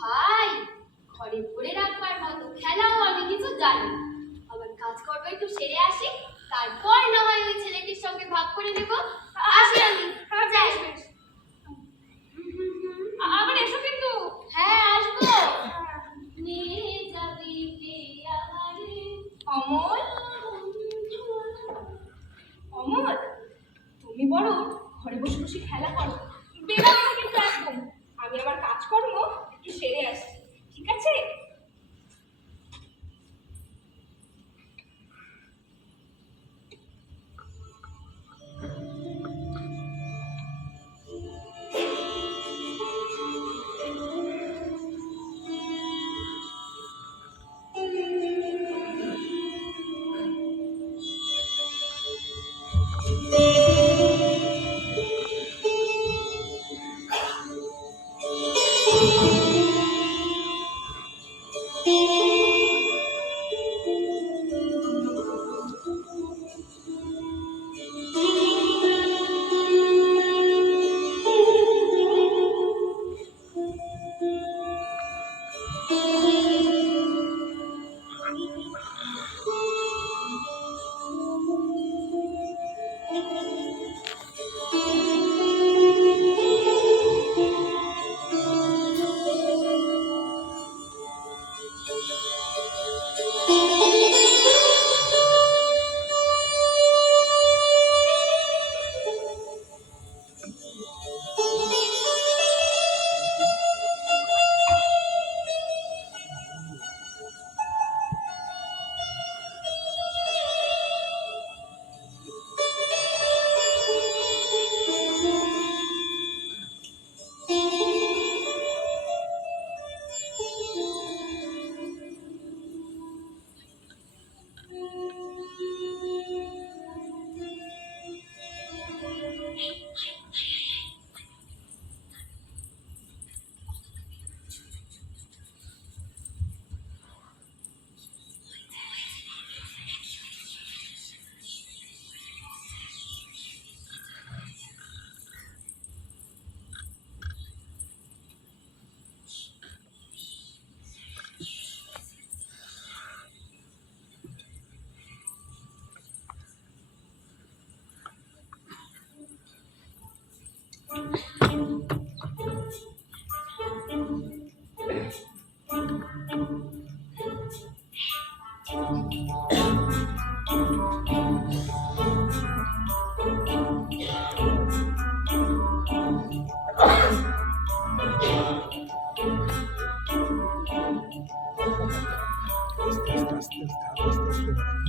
ভাই, ঘরে ভরে রাখবার মতো খেলাও আমি কিছু জানি। আবার কাজকর্ম একটু সেরে আসি, তারপর না হয় ওই ছেলেটির সঙ্গে ভাগ করে নেব। আসি আমি, যাই। আবার এসো কিন্তু। হ্যাঁ, আসবো। নিয়ে যাবি কে আমারে অমল, অমল, তুমি বড় ঘরে বসে বসে খেলা করো, বেরাও না কিন্তু একদম। আমি আমার কাজকর্ম একটু সেরে আসছি, ঠিক আছে?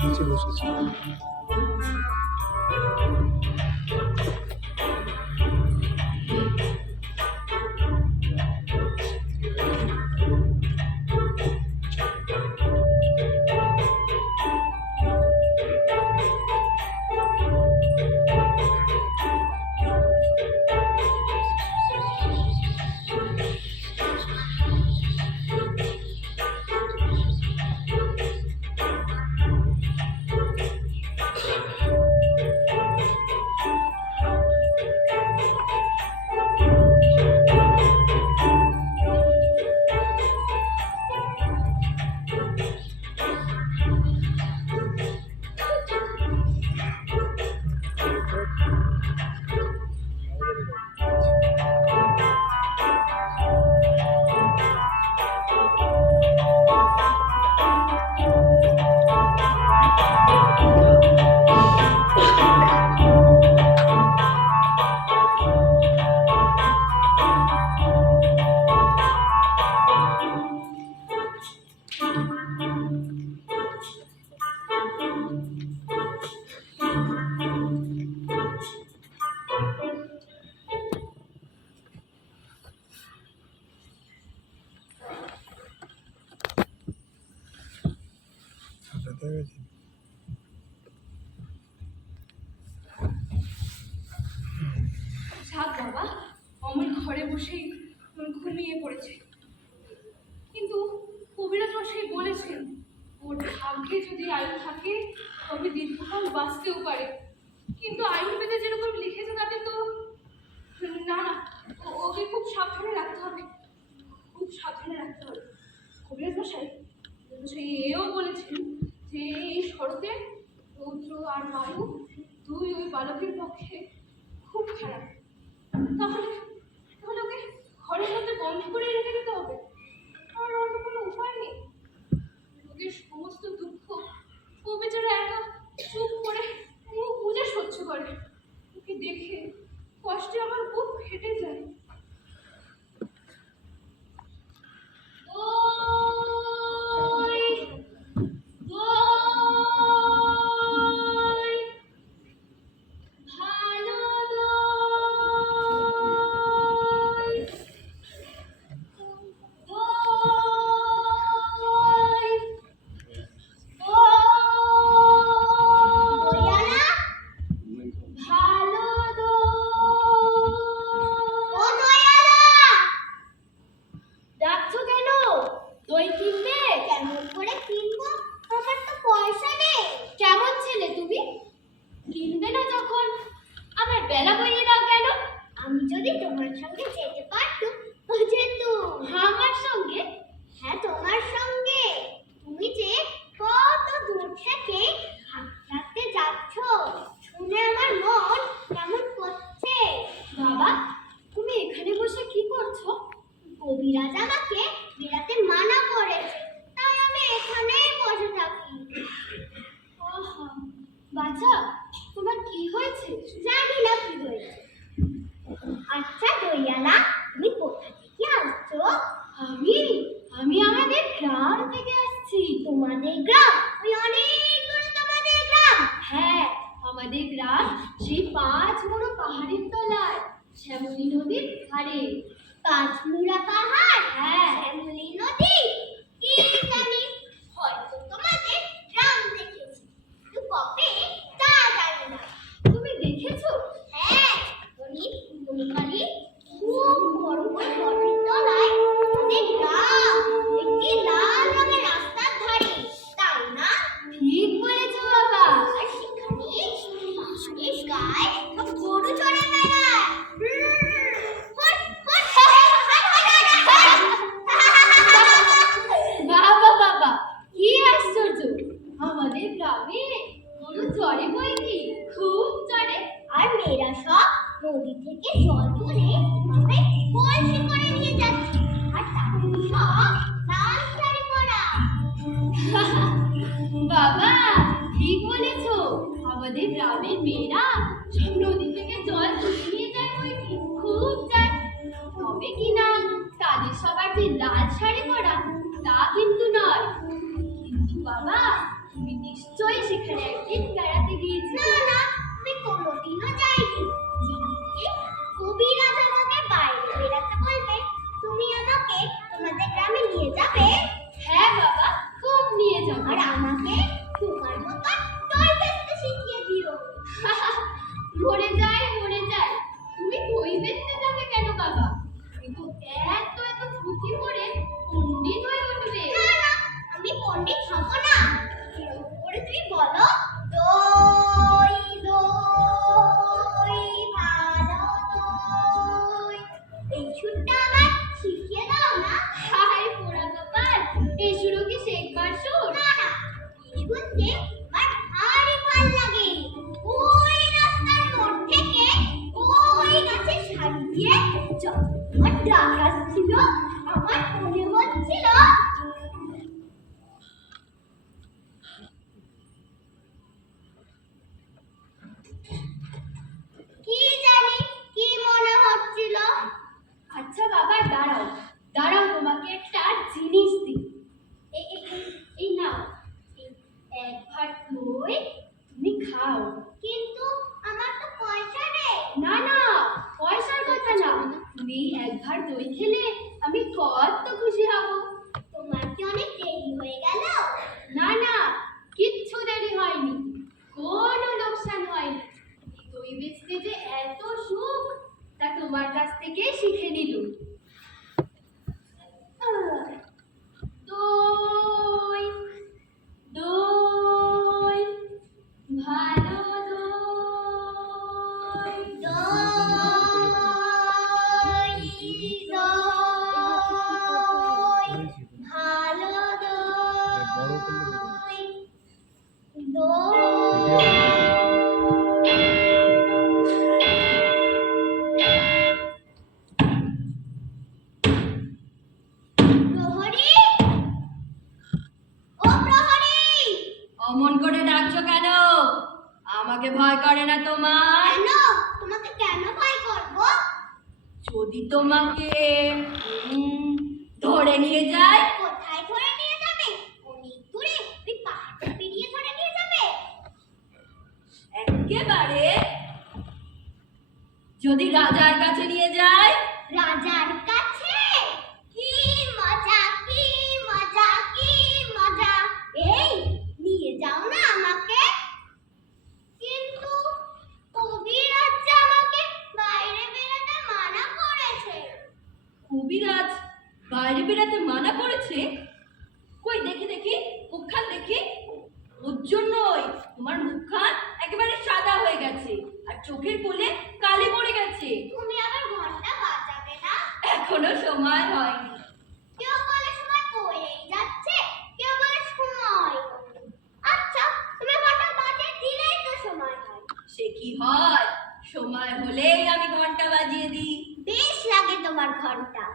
নিচে বসেছি। যাক বাবা, অমল ঘরে বসেই ঘুমিয়ে পড়েছে। কিন্তু কবিরাজ মশাই বলেছেন ওর ভাগ্যে যদি আয়ু থাকে তবে দীর্ঘকাল বাঁচতেও পারে। কিন্তু আয়ুর্বেদে যেরকম লিখেছে তাতে তো না না, ওকে খুব সাবধানে রাখতে হবে, খুব সাবধানে রাখতে হবে। বন্ধ করে রেখে দিতে হবে, আর অন্য কোনো উপায় নেই। রোগীর সমস্ত দুঃখ ও বেচারা একা চুপ করে মুখ বুজে সহ্য করে। ওকে দেখে কষ্টে আমার বুক ফেটে যায়। দই, দই, ভালো দই, দই, দইয়ালা, ভালো দই। ও দইয়ালা, ডাকছো কেন? দই কিনবে? কেমন করে কিনবো? আমার তো পয়সা নেই। কেমন ছেলে তুমি? কিনবে না যখন আমার বেলা বইয়ে দাও কেন? আমি যদি তোমার সঙ্গে যেতে পারতুম তো যেতুম। আমার সঙ্গে? হ্যাঁ, তোমার সঙ্গে। তুমি যে কত দূর থেকে হাঁটতে যাচ্ছ শুনে আমার মন কেমন করছে। বাবা, তুমি এখানে বসে কি করছো? কবিরাজ আমাকে বেড়াতে মানা করেছে, তাই আমি এখানেই বসে থাকি। আহা, বাছা, তোমার কি হয়েছে? জানি না কি হয়েছে। আচ্ছা দইয়ালা, তুমি কোথা থেকে আসছো? আমি আমাদের গ্রাম থেকে আসছি। তোমাদের গ্রাম? ওই অনেক দূরে তোমাদের গ্রাম? হ্যাঁ, আমাদের গ্রাম সেই 5 বড় পাহাড়ের তলায়, শ্যামলী নদীর ধারে। 5 মুড়া পাহাড়? হ্যাঁ। শ্যামলী নদী? কি জানি, হয়তো তোমাদের গ্রাম দেখেছি, কিন্তু কবে তা জানি না। তুমি দেখেছো? হ্যাঁ, কালী খুব বড় বড় বটের তলায় আমাদের গ্রাম, একটি লাল রঙের রাস্তার ধারে, তাই না? ঠিক বলেছো বাবা। আর সেখানে পাহাড়ের গায়ে সব গরু চড়ে বেড়ায়। বাবা বাবা, কি আশ্চর্য! আমাদের গ্রামে গরু চড়ে বই কি, খুব চড়ে। আর মেয়েরা সব নদী থেকে জল তুলে আমায় কলসি করে নিয়ে যাচ্ছে, আর তাদের সব লাল শাড়ি পরা। বাবা, ঠিক বলেছো, আমাদের গ্রামের মেয়েরা সব নদী থেকে জল তুলে নিয়ে যায় বই কি, খুব যায়। তবে কি না তাদের সবার যে লাল শাড়ি পরা তা কিন্তু নয়। কিন্তু বাবা, তুমি নিশ্চয়ই সেখানে একদিন বেড়াতে গিয়েছিলে। না না, আমি কোনোদিনও যাইনি। যেদিকে কবিরাজ আমাকে বাইরে বেড়াতে বলবে, তুমি আমাকে তোমাদের গ্রামে নিয়ে যাবে? হ্যাঁ বাবা, খুব নিয়ে যাবো। আর আমাকে তোমার মতো দই বেচতে শিখিয়ে দিও। মরে যাই, মরে যাই, তুমি দই বেচতে যাবে কেন বাবা? কিন্তু এত এত পুঁথি পড়ে পণ্ডিত হয়ে উঠবে। না না, আমি পণ্ডিত হব না। এরকম করে তুমি বলো, দই দই, ভালো দই, এই সুরটা আমার শিখিয়ে দাও না। হায় পোড়া কপাল, এই সুরও কি শেখবার সুর? না না, এই শুনতে আমার ভারী ভাল লাগে। ওই রাস্তার মোড় থেকে ওই গাছের সারি দিয়ে যখন ডাক আসছিল, আমার মনে হচ্ছিল কি জানি কি মনে হচ্ছিল। আচ্ছা বাবা, দাঁড়াও দাঁড়াও, তোমাকে একটা জিনিস দিই। এই নাও, এক ভাত দই, তুমি খাও। কিন্তু আমার তো পয়সা নেই। না না, পয়সার কথা না, তুমি এক ভাত দই খেলে আমি কত খুশি হব। ভয় করে না তোমার? কেন? তোমাকে কেন ভয় করবো? যদি তোমাকে ধরে নিয়ে যায়? কোথায় ধরে নিয়ে যাবে? অনেক দূরে, ওই পাহাড় পেরিয়ে ধরে নিয়ে যাবে? একেবারে যদি রাজার কাছে নিয়ে যায়? রাজার কাছে? কি মজা, কি মজা, কি মজা! এই নিয়ে যাও না আমাকে। কিন্তু কবিরাজ যে আমাকে বাইরে বেরোতে মানা করেছে। কবিরাজ বাইরে বেরাতে মানা করেছে? কই দেখি দেখি, মুখখান দেখি। ওর জন্যই তোমার মুখখান একেবারে সাদা হয়ে গেছে আর চোখের কোলে কালি পড়ে গেছে। তুমি আবার ঘন্টা বাজাবে না? এখনো সময় হয়নি। কেউ বলে সময় পড়েই যাচ্ছে, কেউ বলে সময় হয়নি। আচ্ছা, তুমি ঘন্টা বাজিয়ে দিলেই তো সময় হয়। সে কি হয়? সময় হলেই আমি ঘন্টা বাজিয়ে দিই। বেশ লাগে তোমার ঘন্টা,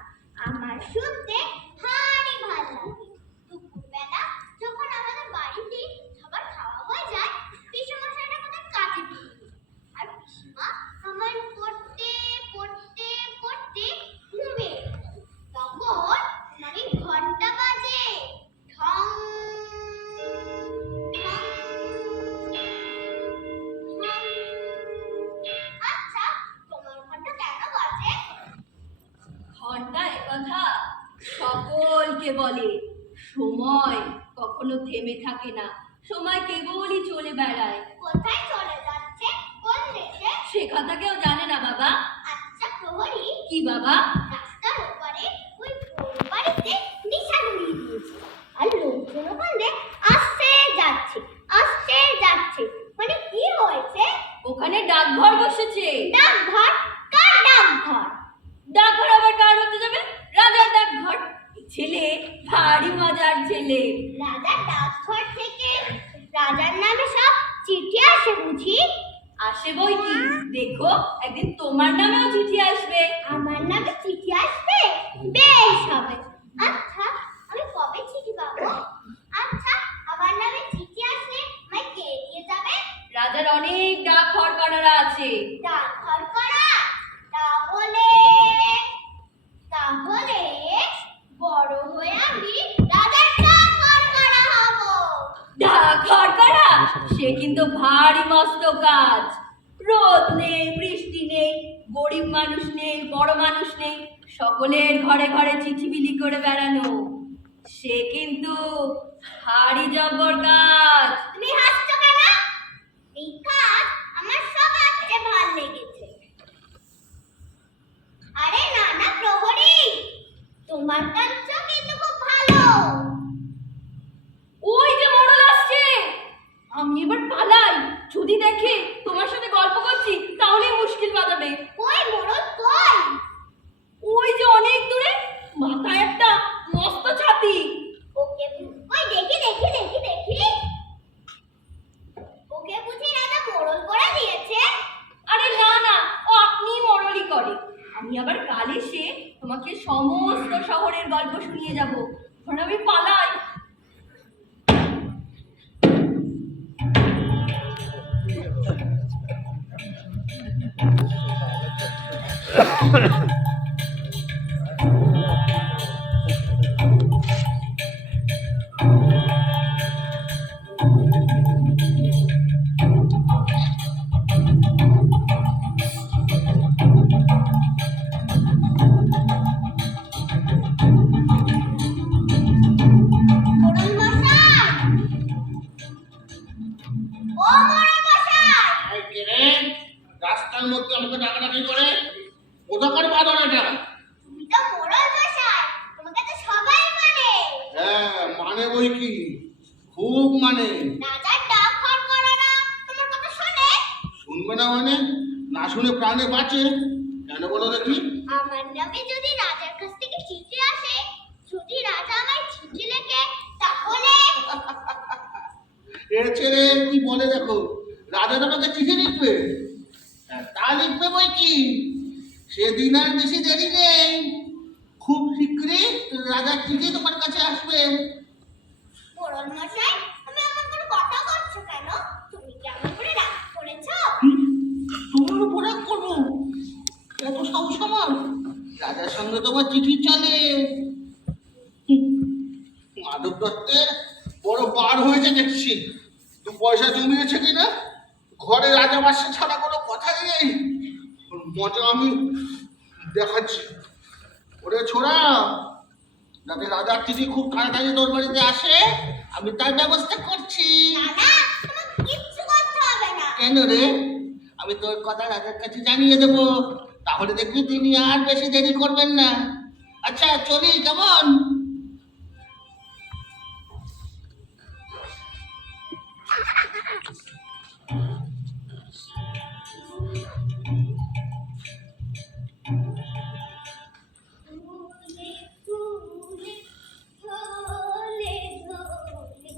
আমার শুনতে ভারী ভালো লাগে। দুপুরবেলা যখন আমাদের বাড়িতে খাবার খাওয়া হয়ে যায়, পিসেমশাইরা আমাদের কাজে দিয়ে যায়। আর পিসিমা আমার পড়তে পড়তে পড়তে ঘুমিয়ে যায়। তখন আমার এই ঘন্টা বাজে, ঠং ঠং ঠং। আচ্ছা, তোমার ঘন্টা কেন বাজে? ঘন্টা একথা সকলকে বলে। সময় কখনো থেমে থাকে না, সময় কেবলই চলে বেড়ায়। কোথায় চলে যাচ্ছে? কোন দেশে? সে কথা কেউ জানে না বাবা। আচ্ছা প্রহরী, কি বাবা? রাস্তার ওপারে ওই বড় বাড়িতে নিশান উড়িয়ে দিয়েছে, আর লোকজন ওখানে আসছে যাচ্ছে, আসছে যাচ্ছে। মানে কি হয়েছে? ওখানে ডাকঘর বসেছে। ডাকঘর? কার ডাকঘর? ডাকঘর আবার কার হতে যাবে? রাজার ডাকঘর। এই ছেলে ভারী মজার ছেলে। রাজার ডাকঘর থেকে রাজার নামে সব চিঠি আসে বুঝি? আসে বই কি, দেখো একদিন তোমার নামেও চিঠি আসবে। আমার নামে চিঠি আসবে? বেশ হবে। আচ্ছা, আমি কবে চিঠি পাবো? আচ্ছা, আমার নামে চিঠি আসলে আমায় কে দিয়ে যাবে? রাজার অনেক ডাক হরকাররা আছে। ডাকঘর করা? তাহলে তাহলে বড় হয়ে আমি রাজার ডাকঘর করা হব। ডাক হরকারা? সে কিন্তু ভারী মস্ত কাজ। রোদ নেই, বৃষ্টি নেই, গরিব মানুষ নেই, বড় মানুষ নেই, সকলের ঘরে ঘরে চিঠি বিলি করে বেড়ানো। সে কিন্তু ভারী জব্বর কাজ। তুমি হাসছো কেন? এই কাজ আমার সবার চেয়ে ভালো লেগেছে। আরে না না প্রহরী, তোমার কাজটা কিন্তু খুব ভালো। ওই যে মোড়ল আসছে, আমি এবার পালাই। যদি দেখে তোমার সাথে গল্প করছি তাহলে মুশকিল বাজাবে। কই মোড়ল কই? ওই যে অনেক দূরে, মাথায় একটা মস্ত ছাতি। ওকে ওই দেখি দেখি দেখি দেখি। ওকে বুঝি রাজা মোড়ল করে দিয়েছে? আরে না না, ও আপনিই মোড়লই করে। আমি আবার কাল এসে তোমাকে সমস্ত শহরের গল্প শুনিয়ে যাব। এখন আমি পালাই। মোড়ল মশাই! ও মোড়ল মশাই! এই কে রে? রাস্তার মধ্যে আমাকে ডাকাডাকি করে কোথাকার বাদন এটা? তুমি তো মোড়ল মশাই, তোমাকে তো সবাই মানে। হ্যাঁ মানে বই কি, খুব মানে। রাজার ডাকঘর করে না, তোমার কথা শোনে? শুনবে না মানে? না শুনে প্রাণে বাঁচে কেন বলো দেখি? আমার নামে যদি রাজার কাছ থেকে চিঠি আসে, যদি রাজা আমায় চিঠি লেখে, তাহলে এ ছেলে কি বলে দেখো, রাজা তোমাকে চিঠি লিখবে? হ্যাঁ, তা লিখবে বই কি, সেদিন আর বেশি দেরি নেই, খুব শীঘ্রই রাজার চিঠি তোমার কাছে আসবে। মোড়ল মশাই, তুমি এমন করে কথা বলছো কেন? তুমি কি এমন করে রাগ করেছো? প্রয়োগ করবো? এত সাহস আমার? রাজার সঙ্গে তোমার চিঠি চলে। মাধব দত্তের বড় বার হয়েছে দেখছি। তো পয়সা জমিয়েছে কিনা? ঘরে রাজাবাসী ছাড়া কোনো কথাই নেই। ওর মজা আমি দেখাচ্ছি। ওরে ছোড়া, যাতে রাজার চিঠি খুব তাড়াতাড়ি তোর বাড়িতে আসে, আমি তার ব্যবস্থা করছি। না না, তোমার কিচ্ছু করতে হবে না। কেন রে? আমি তোর কথা রাজার কাছে জানিয়ে দেবো, তাহলে দেখবি তিনি আর বেশি দেরি করবেন না। আচ্ছা চলি, কেমন? ফুলে ফুলে ঢলে ঢলে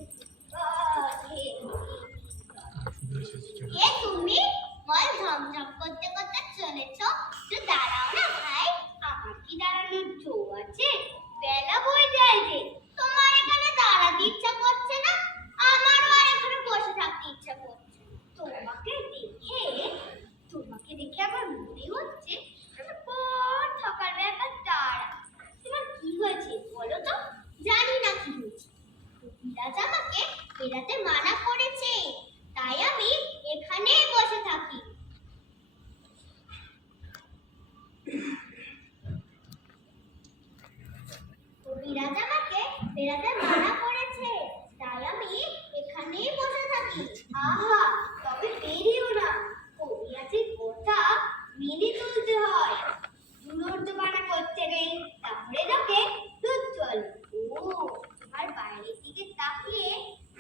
বাজে। কে তুমি? বল ঝমঝম করতে করতে চলেছ? তো দাঁড়াও না ভাই, আমার কি দাঁড়ানোর জো আছে? বেলা বয়ে যায় যে। তোমার এখানে দাঁড়াতে ইচ্ছা করছে না, আমারও আর এখানে বসে থাকতে ইচ্ছা করছে। তোমাকে দেখে আমার মনে হচ্ছে আমি বড় সকালে একটা তারা। তোমার কি হয়েছে বলো তো? জানি না কি হয়েছে, কবিরাজ আমাকে বেরাতে মানা করেছে, তাই আমি এখানেই বসে থাকি। কবিরাজ আমাকে বেরাতে মানা করেছে, তাই আমি এখানেই বসে থাকি। আহা, তবে বেরিও না, কবিরাজের কথা মেনে চলতে হয়। দুরন্ত মানা করতে নেই, তাহলে লোকে দুধ চল। ও, তোমার বাইরের দিকে তাকিয়ে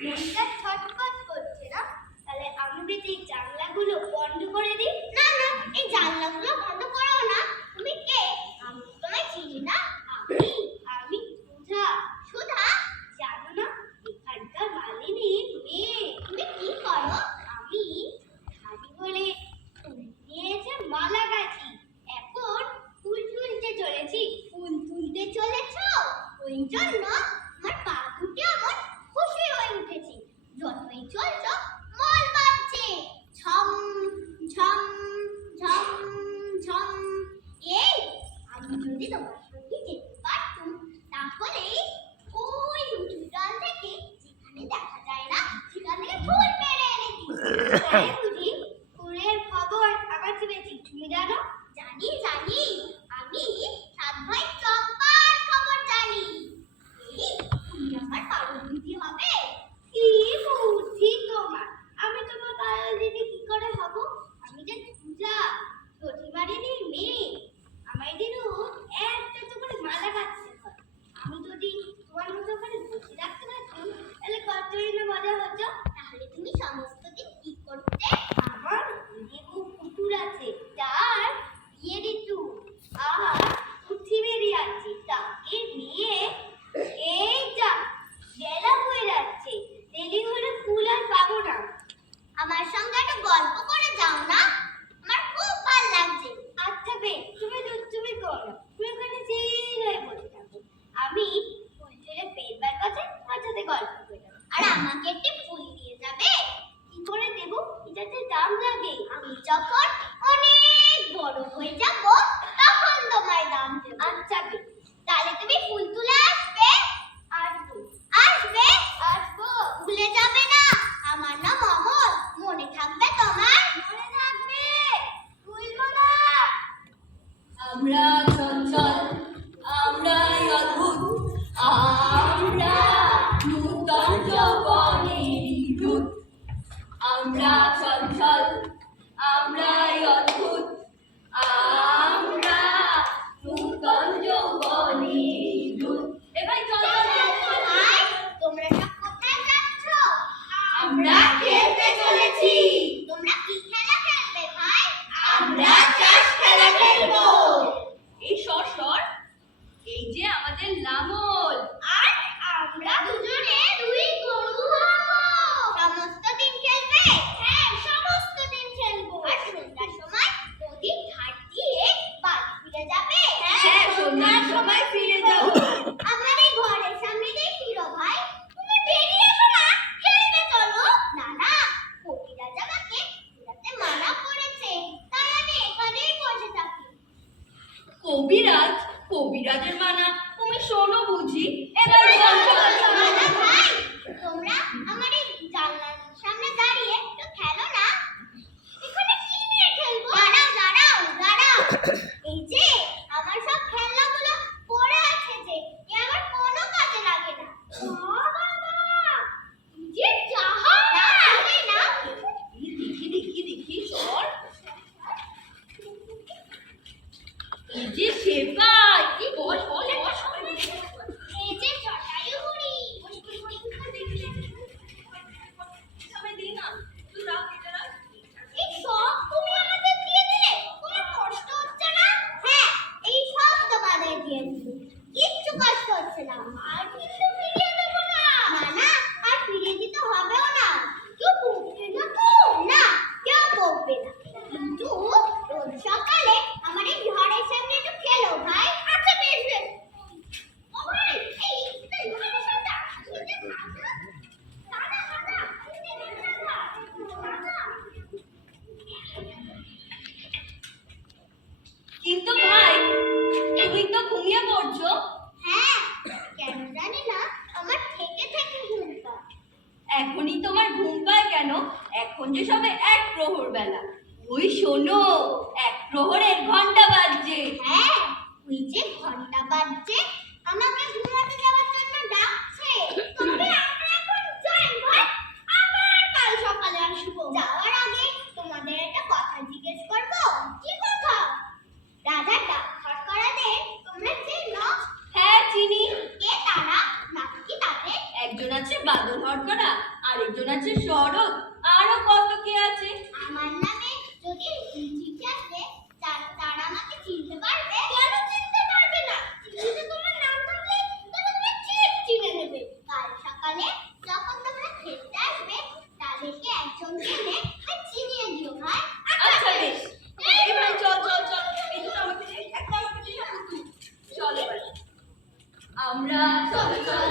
মনটা ছটফট করছে না? তাহলে আমি বেশি এই জানলাগুলো বন্ধ করে দিই। না না, এই জানলাগুলো বন্ধ করো না। তুমি কে? আমি তো তোমায় চিনি না। আমি আমি সুধা। সুধা? জানো না, এখানকার মালিনীর মেয়ে। তুমি কি করো? আমি শাড়ি বলে ফুল নিয়ে এসে মালা গাছি। এখন ফুল তুলতে চলেছি। ফুল তুলতে চলেছ? ওই জন্য আমার পা দুটি এমন খুশি হয়ে উঠেছি। যতই চলছ মল বাজছে, ঝম ঝম ঝম ঝম। এই, আমি যদি তোমার সঙ্গে যেতে পারতুম, তাহলে ওই উঁচু ডাল থেকে, যেখানে দেখা যায় না, সেখান থেকে ফুল পেড়ে এনে দিই। তাই বুঝি ফুলের খবর আমার চেয়েছি? তুমি জানো? জানি জানি, আমি সাত ভাই চম্পার খবর জানি। এই, তুমি আমার পাগল দিদি হবে? কি বুদ্ধি তোমার! আমি তোমার পাগল দিদি কি করে হব? আমি যে পূজা, জটিমারিনীর মেয়ে। আমায় দিনও একটা তো করে মালা গাঁথতে হয়। আমি যদি তোমার মতো ওখানে বসে রাখতে পারতাম, তাহলে কতই না মজা হতো। তাহলে তুমি সমস্ত দিন কি করতে? আমার দেবু পুতুল আছে, তার বিয়ে ঋতু আর পুঁথি বেরিয়ে আছে, তাকে নিয়ে এই যা বেলা হয়ে যাচ্ছে, দেরি হলে ফুল আর পাবো না। আমার সঙ্গে একটা গল্প করে যাও না, আমার খুব ভালো লাগছে। আচ্ছা বেশ, তুমি করো, তুমি ওখানে চিল হয়ে বসে থাকো, আমি ফুল ছেড়ে ফেরবার কাছে তোমার সাথে গল্প করে যাবো। আর আমাকে একটি ফুল দিয়ে যাবে? কি করে দেবো? এটাতে দাম লাগে। আমি যখন অনেক বড় হয়ে যাব, তখন তোমায় দাম দেবো। আচ্ছা বেশ, তাহলে তুমি ফুল তুলে আসবে? আসবো। আসবে? আসবো। ভুলে যাবে না, আমার নাম অমল। মনে থাকবে তোমার? মনে থাকবে। ভুলবো না। আমরা চঞ্চল, আমরাই অদ্ভুত, আমরা নূতন যৌবনের দূত। আমরা চঞ্চল, আমরাই অদ্ভুত, আমরা নূতন যৌবনের দূত। এবার ভাই, তোমরা সব কোথায় যাচ্ছ? আমরা খেলতে চলেছি। তোমরা কি খেলা খেলবে ভাই? আমরা চাষ খেলা খেলবো। এই সর, এই যে আমাদের লাঙল। আর আমরা দুজনে দুই গরু হবো। সমস্ত দিন খেলবে? হ্যাঁ, সমস্ত দিন খেলবো। আর সন্ধ্যার সময় নদীর ধার দিয়ে বাড়ি ফিরে যাবে? হ্যাঁ, সন্ধ্যার সময় ফিরে যাবো। আমার এই ঘরের সামনে দিয়ে ফিরো ভাই। তুমি বেরিয়ে এসো না, খেলতে চলো। না না, কবিরাজ আমাকে বেরাতে মানা করেছে, তাই আমি এখনই তোমার ঘুম পায় কেন? এখন যে সবে 1 প্রহর বেলা। ওই শোনো, 1 প্রহরের ঘন্টা বাজছে। হ্যাঁ, ওই যে ঘন্টা বাজছে, আমাকে ঘুমাতে যাওয়ার জন্য ডাকছে। তবে আমরা এখন যাই ভাই, আবার কাল সকালে আসবো। যাওয়ার আগে তোমাদের একটা কথা জিজ্ঞেস করবো। কি কথা? রাজার ডাক খটখটাদের তোমরা চেনো? হ্যাঁ, চিনি। কে তারা? নাম কি তাদের? একজন আছে বাদল হরকড়া, আরেকজন আছে শরৎ, আরো কত কে আছে। আমার নামে যদি চিঠি আসে, তারা আমাকে চিনতে পারবে? কেন চিনতে পারবে না? চিঠিতে তোমার নাম থাকলে তারা তোমার ঠিক চিনে নেবে। কাল সকালে যখন তোমরা খেতে আসবে, তাদেরকে একজনকে এনে চিনিয়ে দিও ভাই। আচ্ছা বেশ। এই ভাই চল চল চল, এই দুটো আমাকে দে, একটা আমাকে দে, একটা তুই। চল এবার। আমরা চল চল,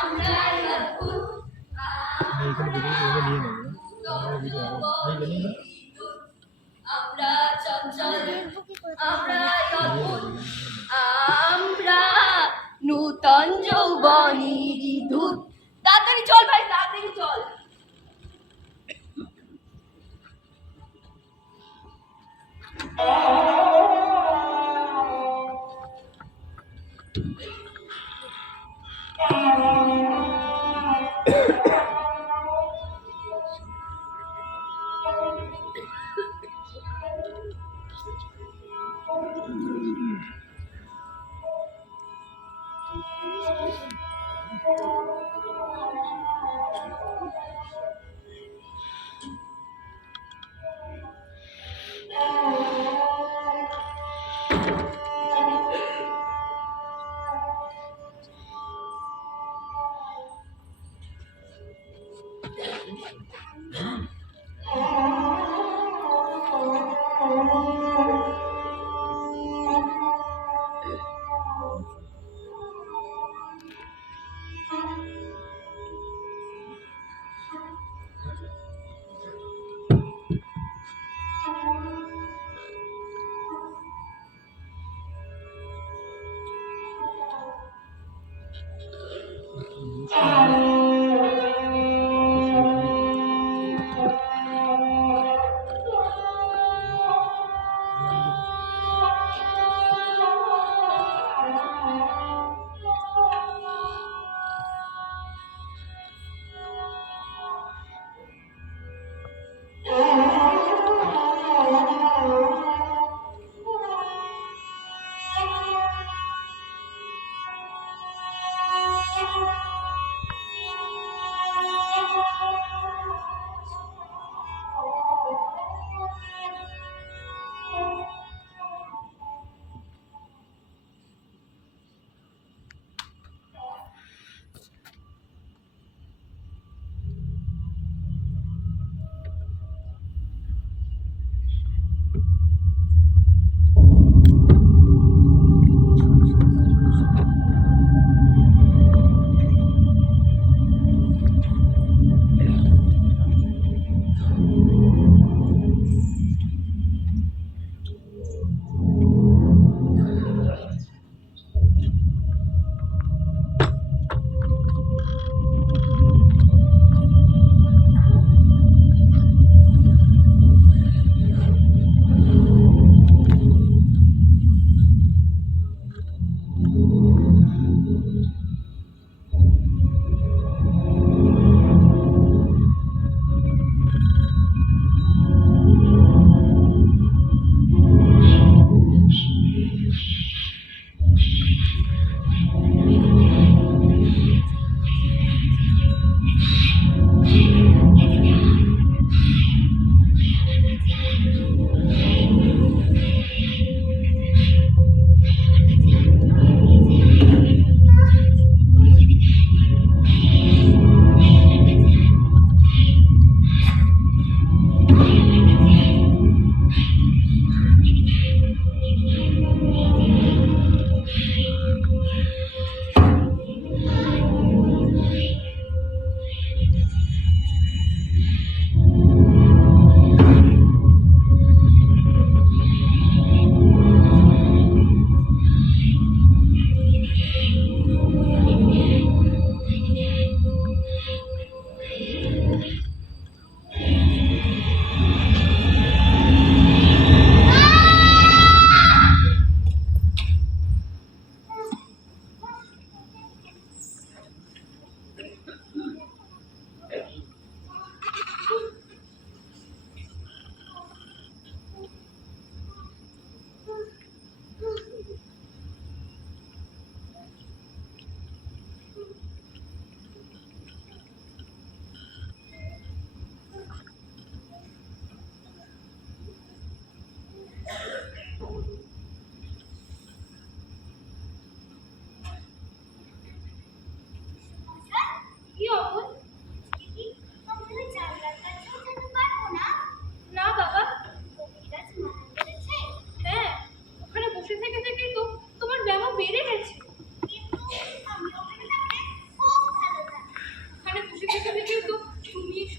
আমরা অদ্ভুত, আমি এখানে ভিডিও নিয়ে নেবো না, আমার ভিডিও এই জানি না আমরা চঞ্চল, আমরা অদ্ভুত, আমরা নূতন যৌবনের দূত। তাড়াতাড়ি চল ভাই, তাড়াতাড়ি চল।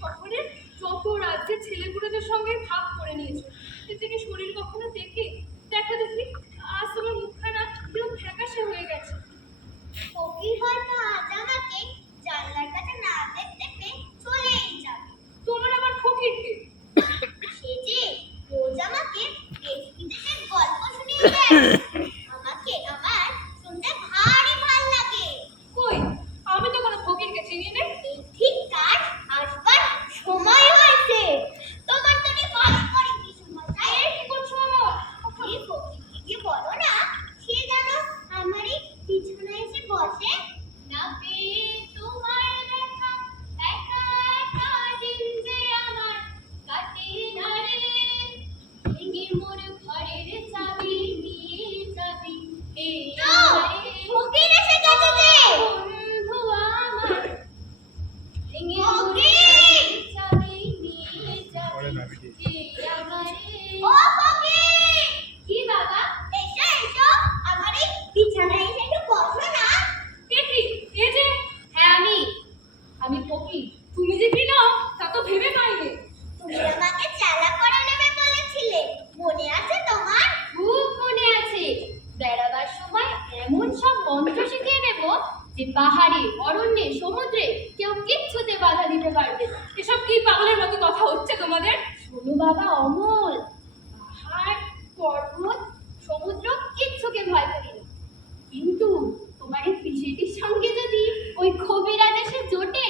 শহরের যত রাজ্যের ছেলেপুলেদের সঙ্গে ভাগ করে নিয়েছো। এর থেকে শরীর কখনো দেখা দেখি আজ তোমার মুখখানা পুরো ফ্যাকাশে হয়ে গেছে। ফকির হয়তো আজ আমাকে জানলার কাছে না দেখতে পেয়ে চলেই যাবে। তোমার আবার ফকিরকে? সে যে রোজ আমাকে দেশ বিদেশের গল্প শুনিয়ে দেয়, আমাকে আমার শুনতে ভারী ভাল লাগে। কই, আমি তো কোনো ফকিরকে চিনি না। এই ঠিক কাজ আসবার সময় হয়েছে। তোমার তো কল করে কিছু মশাই। এই কি করছো আমার? এই ফকিরকে গিয়ে বলো না, সে যেন আমারই বিছানায় এসে বসে। না পেয়ে তোমার দেখা, একা একা দিন যে আমার কাটে না রে। ভেঙে মোর ঘরের চাবি নিয়ে যাবি, এই আমারে ফকির এসে গেছে যে। বন্ধু আমার ভেঙে মোর ঘরের চাবি নিয়ে যাবি, এই আমারে। ও ফকির! কি বাবা? এসো এসো, আমার এই বিছানায় এসে একটু বসো না। কে কি? এ যে? হ্যাঁ আমি ফকির। তুমি যে কি নাও তা তো ভেবে পাইনি। তুমি আমাকে চালা করে নেবে বলেছিলে, মনে আছে তোমার? খুব মনে আছে। বেড়াবার সময় এমন সব মন্ত্র শিখিয়ে দেব যে পাহাড়ে, অরণ্যে, সমুদ্রে কেউ কিচ্ছুতে বাধা দিতে পারবে না। এসব কি পাগলের মতো কথা হচ্ছে তোমাদের? শোনো বাবা অমল, পাহাড়, পর্বত, সমুদ্র কিচ্ছুকে ভয় করি না। কিন্তু তোমার এই পিসিটির সঙ্গে যদি ওই কবিরাজ এসে জোটে,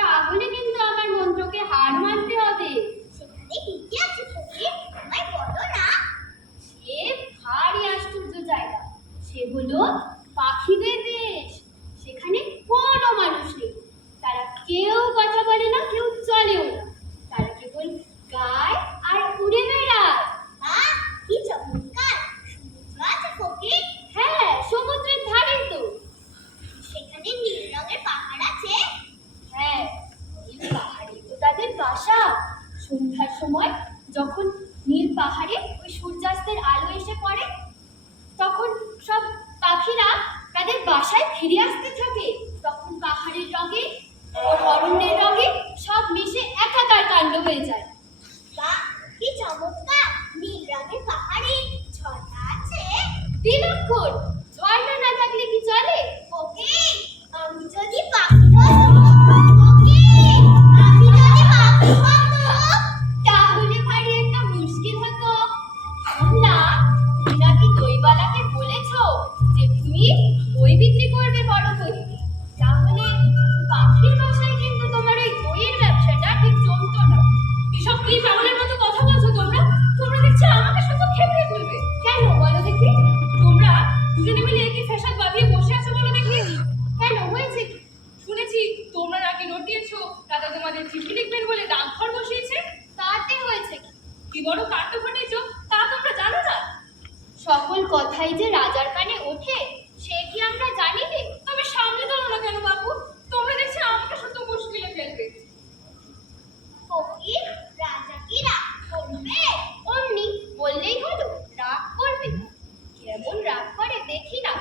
তাহলে কিন্তু আমার মন্ত্রকে হার মানতে হবে। সেখানে কি কি আছে ফকির, আমায় বলো না। সে ভারী আশ্চর্য জায়গা। সে হলো পাখিদের দেশ। সেখানে কোনো মানুষ নেই। তারা কেউ কথা বলে না, কেউ চলেও না। তারা কেবল গায় আর উড়ে বেড়ায়। কি চমৎকার! সমুদ্র আছে ফকির? হ্যাঁ, সমুদ্রের ধারেই তো। সেখানে নীল রঙের পাহাড় আছে? হ্যাঁ, নীল পাহাড়ে তো তাদের বাসা। সন্ধ্যার সময় যখন নীল পাহাড়ে ওই সূর্যাস্তের আলো এসে পড়ে, তখন সব পাখিরা তাদের বাসায় ফিরে আসতে থাকে। তখন পাহাড়ের রঙে ও অরণ্যের রঙে সব মিশে একাকার কাণ্ড হয়ে যায়। বাহ, কি চমৎকার! নীল রঙের পাহাড়ে ঝর্ণা আছে? বিলক্ষণ! ঝর্ণা না থাকলে কি চলে? ওকে, আমি যদি পাখি হতাম, তাহলে ভারী একটা মুশকিল হতো। না, তুমি নাকি দইওয়ালাকে বলেছো যে তুমি দই বিক্রি করবে বড় হয়ে। তাহলে পাখির বাসায় কিন্তু তোমার ওই দইয়ের ব্যবসাটা ঠিক জমতো না। এসব কি পাগলের মতো কথা বলছো তোমরা? তোমরা দেখছি আমাকে শুধু খেপে তুলবে। কেন বলো দেখি? তোমরা দুজনে মিলে কি ফ্যাশন বাঁধিয়ে বসে আছো বলো দেখি? কেন, হয়েছে কি? শুনেছি তোমরা নাকি রটিয়েছো দাদা তোমাদের চিঠি লিখবেন বলে ডাকঘর বসিয়েছে। তাতে হয়েছে কি? কি বড় কাণ্ড ঘটেছো তা তোমরা জানো না? সকল কথাই যে রাজার কানে ওঠে সে কি আমরা জানি নে? তবে সামনে ধরো না কেন বাবু? তোমরা দেখছি আমাকে শুধু মুশকিলে ফেলবে। ফকির, রাজা কি রাগ করবে? অমনি বললেই হলো, রাগ করবে? কেমন রাগ করে দেখি না।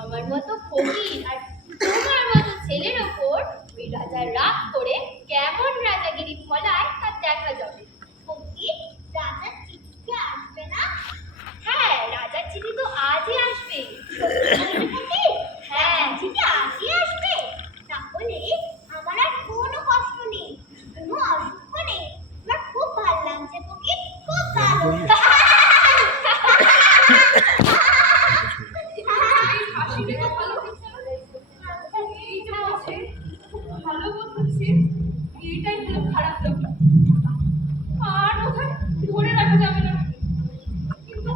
আমার মতো ফকির আর তোমার মতো ছেলের ওপর ওই রাজা রাগ করে কেমন রাজাগিরি ফলায় তা দেখা যাবে। ফকির, রাজার চিঠি কি আসবে না? হ্যাঁ, রাজার চিঠি তো আজই আসবে। হ্যাঁ, চিঠি আজই আসবে। তাহলে আমার আর কোনো কষ্ট নেই, কোনো অসুখ নেই। আমার খুব ভালো লাগছে ফকির, খুব ভালো। এই হাসি দেখে ভালো হচ্ছে না? এই যে বলছে ভালো বোধ হচ্ছে, এইটাই হলো খারাপ লক্ষণ। আর ওখানে ধরে রাখা যাবে না। কিন্তু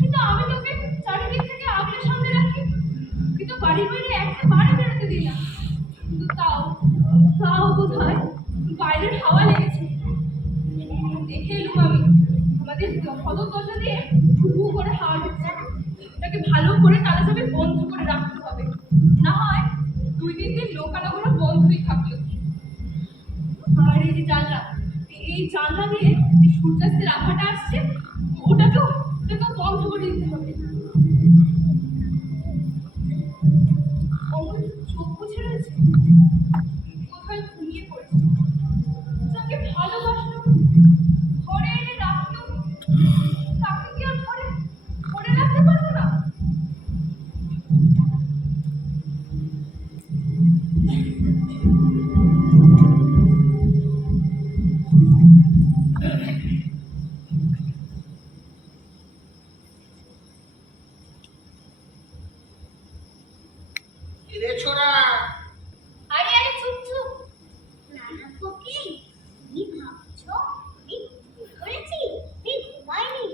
কিন্তু আমি তোকে চারিদিক থেকে আগলে সামনে রাখি। কিন্তু বাড়ির বাইরে একেবারে বেরোতে দিই না। কিন্তু তাও বোধ হয় বাইরের হাওয়া লেগেছে। দেখে এলুম আমি আমাদের সদর দরজা দিয়ে ঠুকু করে হাওয়া ঢুকছে। এটাকে ভালো করে তালা চাবি বন্ধ করে রাখতে হবে, না হয় 2-3 দিন লোকানোগুলো বন্ধই থাকলো। আর এই যে জানলা, এই জানলা দিয়ে যে সূর্যাস্তের আভাটা আসছে, ওটাকেও বন্ধ করে দিতে হবে। অমল চোখ বুঝে রয়েছে, কোথায় ঘুমিয়ে পড়েছে। যেন কিরে ছোড়া, আরে আরে চুপ চুপ। নানা ফকির, তুমি ভাবছো আমি ভুল করেছি? আমি ঘুমাইনি,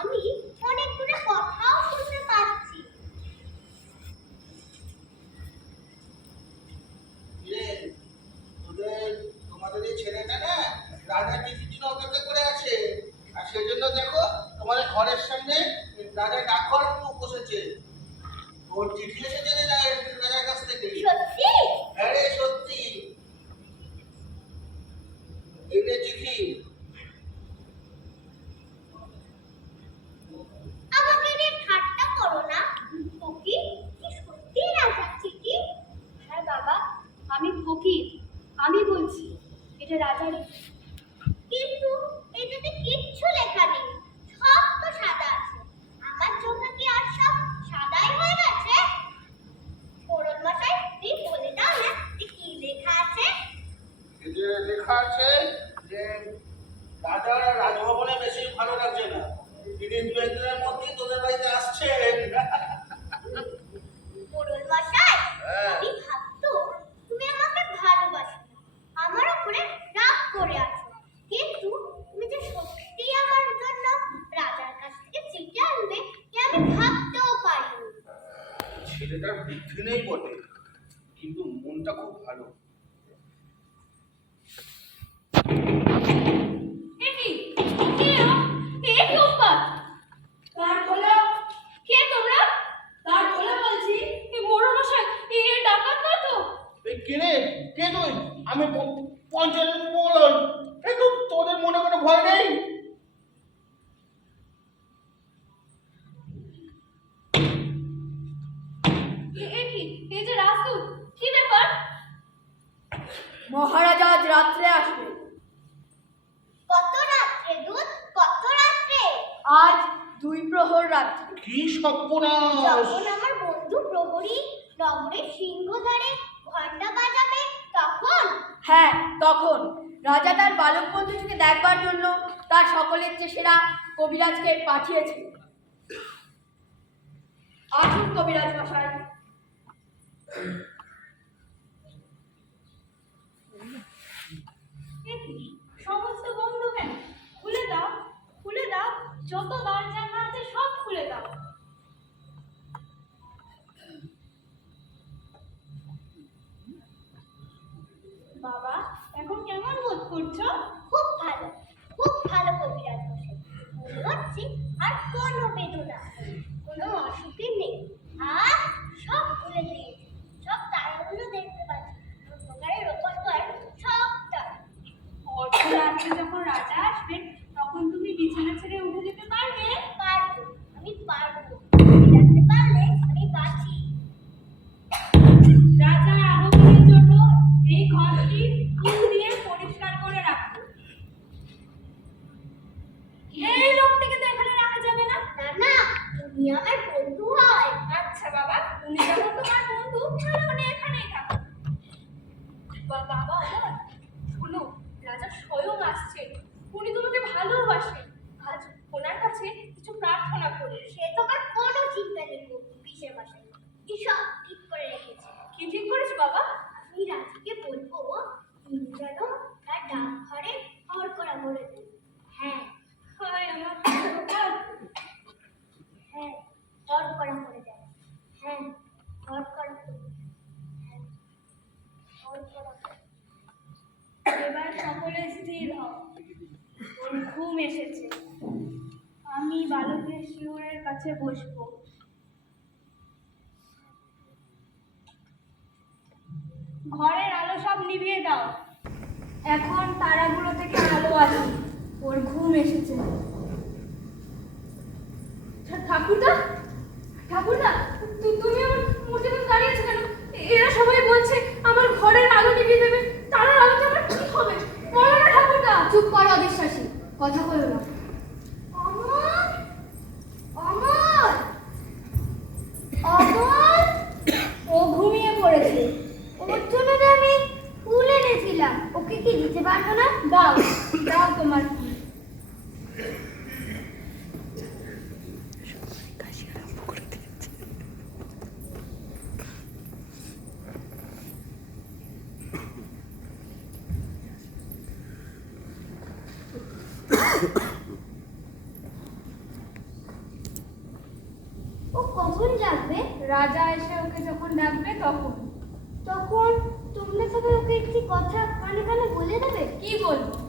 আমি অনেক দূরে কথাও শুনতে পাচ্ছি। কিরে তোমাদের এই ছেলেটা না রাজার চিঠির জন্য অপেক্ষা করে আছে, আর সেজন্য দেখো তোমাদের ঘরের সামনে রাজার ডাকঘর বসেছে। ওর চিঠি এসেছে রে রাজার কাছ থেকে। সত্যি? হ্যাঁ রে সত্যি, এই রে চিঠি। আমাকে নিয়ে ঠাট্টা করো না ফকির, কি সত্যি রাজার চিঠি? হ্যাঁ বাবা, আমি ফকির, আমি বলছি এটা রাজারই। কিন্তু এটাতে কিচ্ছু লেখা নেই, সব তো সাদা আছে। আমার চোখে কি আর সব সাদাই হয়ে গেছে? মোড়ল মশাই, তুমি বলে দাও না যে কি লেখা আছে? এতে লেখা আছে যে রাজার রাজভবনে বেশি ভালো লাগছে না, তিনি দু একদিনের মধ্যেই তোদের বাড়িতে আসছেন। মোড়ল মশাই, হ্যাঁ। আমি ভাবতো তুমি আমাকে ভালোবাসো, আমার উপরে রাগ করে আছো, কিন্তু তুমি যে সত্যি আমার জন্য রাজার কাছ থেকে চিঠি আনবে এ আমি ভাবতেও পারিনি। ছেলেটার বুদ্ধি নেই বটে, কিন্তু মনটা খুব ভালো। এ কি? কে এলো? এ কি উৎপাত? দ্বার খোলো, কে তোমরা? দ্বার খোলো বলছি। এ মোড়ল মশাই, এ ডাকাত নয় তো? এই কে তুই? আমি পঞ্চায়েত মোড়ল। এই তো তোদের মনে কোনো ভয় নেই? এ কি? এই যে রাজদূত, কি ব্যাপার? মহারাজা আজ রাত্রে আসবে। কত রাত্রে দূত, কত রাত্রে? আজ 2 প্রহর রাত্রে। কি সর্বনাশ! যখন আমার বন্ধু প্রহরী নগরের সিংহদ্বারে ঘন্টা বাজাবে তখন? হ্যাঁ, তখন রাজা তার বালক বন্ধুটিকে দেখবার জন্য তার সকলের চেয়ে সেরা কবিরাজকে পাঠিয়েছে। আসুন কবিরাজ মশাই। এ কি? সমস্ত বন্ধ কেন? খুলে দাও, খুলে দাও, যত দরজা আছে সব খুলে দাও। বাবা, এখন কেমন বোধ করছো? খুব ভালো, খুব ভালো কবিরাজ মশাই। মনে হচ্ছে আর কোনো বেদনা নেই, কোনো অসুখই নেই, আর সব ভুলে গিয়েছি। সব তারাগুলো দেখতে পাচ্ছি, অন্ধকারের ওপর সবটা। অর্ধরাত্রে যখন রাজা আসবেন তখন তুমি বিছানা ছেড়ে উঠে যেতে পারবে? পারবো, আমি পারবো। রাখতে পারলে আমি বাঁচি। রাজার আগমনের জন্য এই ঘরটি ফুল দিয়ে পরিষ্কার করে রাখো। এই লোকটিকে তো এখানে রাখা যাবে না। না না, তুমি আমার বন্ধু হয়। আচ্ছা বাবা, তুমি যখন তোমার বন্ধু তাহলে এখানেই থাকো। বাবা আমার শোনো, রাজা স্বয়ং আসছেন, উনি তোমাকে ভালোবাসেন। আজ ওনার কাছে কিছু প্রার্থনা করো। সে তোমার কোনো চিন্তা নেই পিসের বাসায়, কি সব ঠিক করে রেখেছি। কি ঠিক করেছো বাবা? আমি রাজুকে বলবো তিনি যেন তার ডাক ঘরে ঘর করা করে দেন। হ্যাঁ হায় আমার ভগবান। হ্যাঁ, ঘর করা করে দেন। হ্যাঁ, ঘর করা করে দেন। হ্যাঁ, ঘর করা করে দেন। এবার সকলে স্থির হও, ওর ঘুম এসেছে। আমি বালকের শিয়রের কাছে বসবো। ঘরের আলো সব নিভিয়ে দাও। এখন তারাগুলো থেকে আলো আসে, ওর ঘুম এসেছে। ঠাকুরদা, ঠাকুরদা, তুমি আমার মূর্তি কাছে দাঁড়িয়ে আছো কেন? এরা সবাই বলছে আমার ঘরের আলো নিভিয়ে দেবে, তারার আলোতে আমার কি হবে? বলো না ঠাকুরদা। চুপ করো অবিশ্বাসী, কথা বলো না। অমর, অমর, অমর, ও ঘুমিয়ে পড়েছে। ওর জন্য তো আমি ফুল এনেছিলাম, ওকে কি দিতে পারবো না? দাও, দাও তোমার ফুল। ও কখন যাবে? রাজা এসে ওকে যখন ডাকবে তখন। তখন তোমরা সবাই ওকে একটি কথা কানে কানে বলে দেবে। কি বলবো?